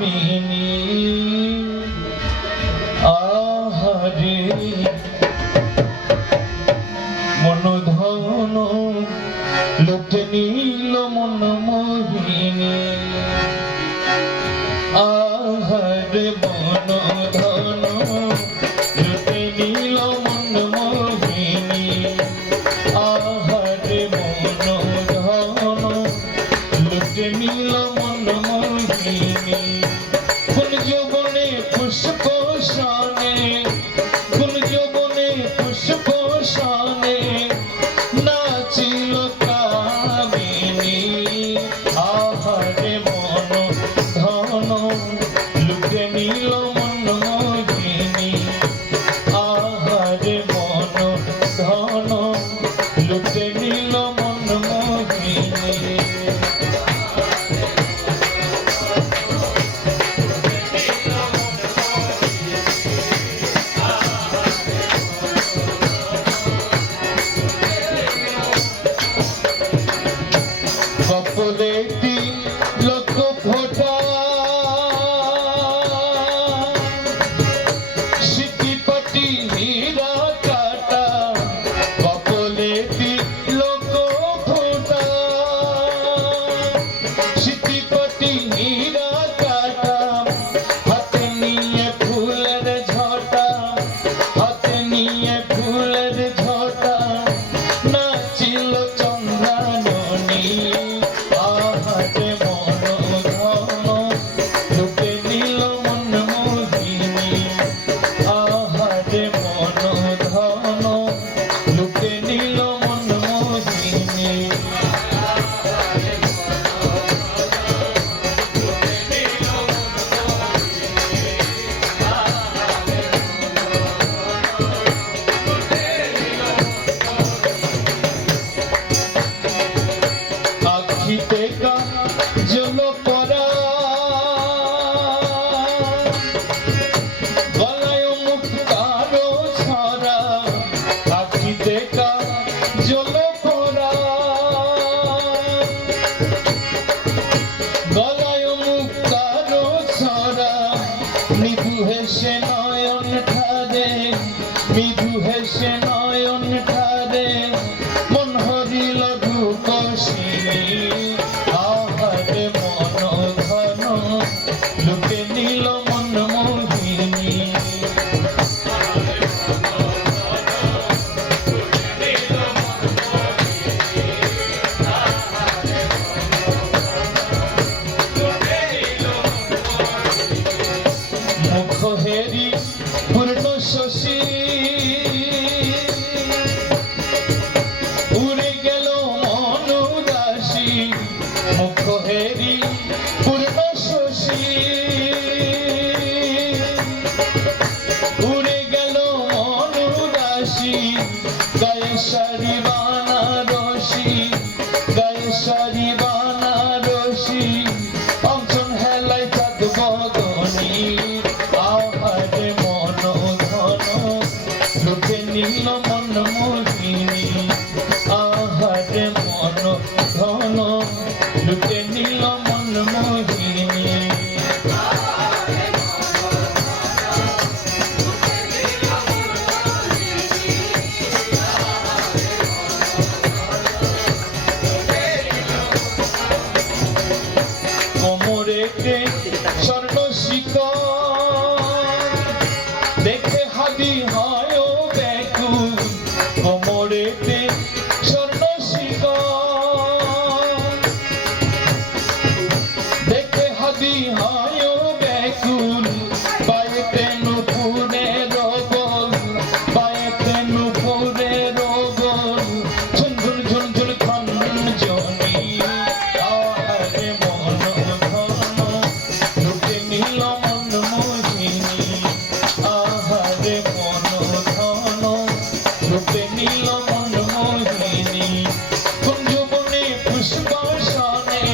me হেসে নয়ন ঠারে মৃদু মন মোহিনী দর্শনে